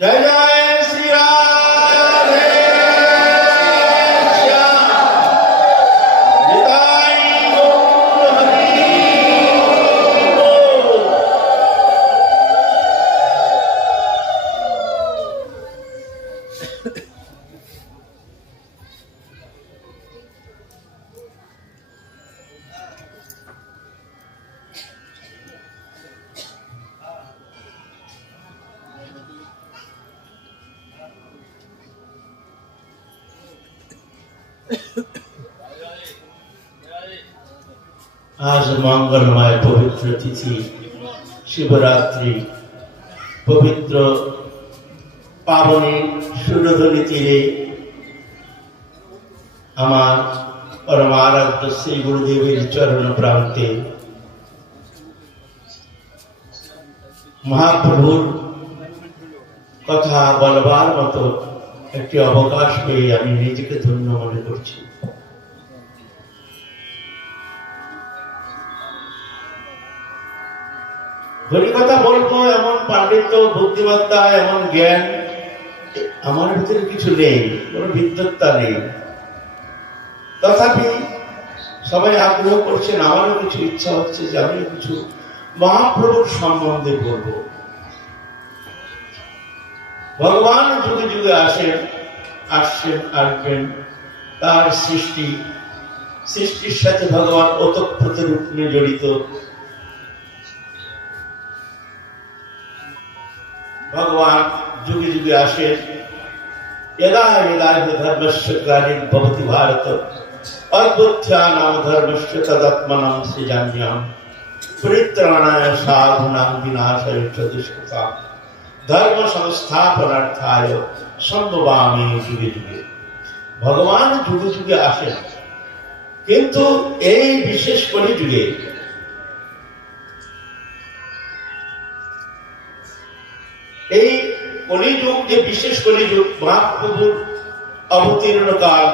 Yeah. আজ মঙ্গলময় পবিত্র তিথি, শিবরাত্রি, পবিত্র পাবনী সুরধনী তীরে আমার পরম আরাধ্য শ্রী গুরুদেবের চরণ প্রান্তে মহাপ্রভুর কথা বলবার মতো একটি অবকাশ পেয়ে আমি নিজেকে ধন্য মনে করছি। হরিকথা বলব, এমন পাণ্ডিত্য, বুদ্ধিমত্তা, এমন জ্ঞান, আমার ভিতরে কিছু নেই, কোনো বিদ্যুত্তা নেই। তথাপি সবাই আগ্রহ করছেন, আমারও কিছু ইচ্ছা হচ্ছে যে আমি কিছু মহাপ্রভুর সম্বন্ধে বলব। ভগবান যুগে যুগে আসেন আসছেন আসবেন তার সৃষ্টি সৃষ্টির সাথে ভগবান ওতপ্রোত রূপে জড়িত ভগবান যুগে যুগে আসেন यदा यदा हि धर्मस्य ग्लानिर्भवति भारत अद्भुत्या नाम धर्मस्य तदत्मनं सृजाम्यहम् परित्राणाय साधूनां विनाशाय च दुष्कृतां ধর্ম সংস্থাপনার্থায় সম্ভবামী যুগে যুগে। ভগবান যুগে যুগে আসেন। কিন্তু এই বিশেষ কলি যুগে এই কলিযুগ যে বিশেষ কলিযুগ মহাপ্রভুর অবতীর্ণ কাল